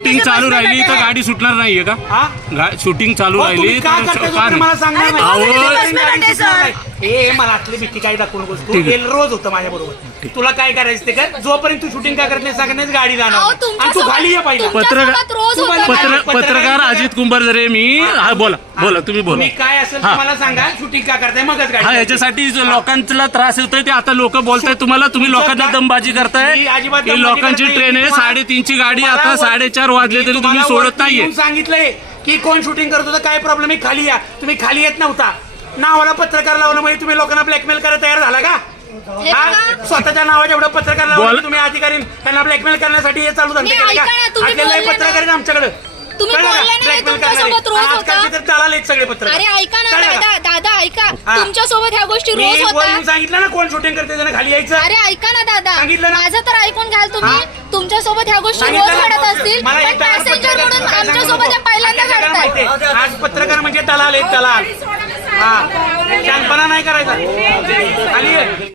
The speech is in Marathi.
शूटिंग चालू राहिली तर गाडी सुटणार नाहीये का? शूटिंग चालू राहिली तर मला सांगणार नाही. हे मला आतली भीती काय दाखवू नकोस. तू गेल रोज होतं माझ्या बरोबर. तुला काय करायचं ते कर. जोपर्यंत तू शूटिंग काय करत नाही सांगण्याच गाडी जाणार आणि तू खाली ये पाहिजे. पत्रकार अजित कुंभारजरे मी बोला तुम्ही बोला. मी काय असेल मला सांगा. शूटिंग का करताय मगच गाडी. याच्यासाठी लोकांना त्रास होतोय ते आता लोक बोलताय तुम्हाला. तुम्ही लोकांना दमबाजी करताय. लोकांची ट्रेन आहे 3:30ची गाडी आता 4:30 वाजले तरी तुम्ही सोडत नाहीये. सांगितलंय की कोण शूटिंग करत होतं काय प्रॉब्लेम आहे खाली या. तुम्ही खाली येत नव्हता. नावाला पत्रकार लावलं म्हणजे तुम्ही लोकांना ब्लॅकमेल करायला तयार झाला का? स्वतःच्या नावाच्या एवढं पत्रकार लावलं तुम्ही अधिकारी त्यांना ब्लॅकमेल करण्यासाठी हे चालू धंदे केले का? पत्रकार आमच्याकडे सगळे पत्रकार. अरे ऐका ना दादा ऐका. तुमच्या सोबत ह्या गोष्टी रोज होतात. सांगितलं ना कोण शूटिंग करते त्यांना खाली यायचं. अरे ऐका ना दादा सांगितलं ना. माझं तर ऐकून घ्याल तुम्ही. तुमच्या सोबत ह्या गोष्टी रोज घडत असतील पण पॅसेंजर म्हणून आमच्या सोबत पहिल्यांदा घडतात. आज पत्रकार म्हणजे दलाल. शांतपणा नाही करायचा. खाली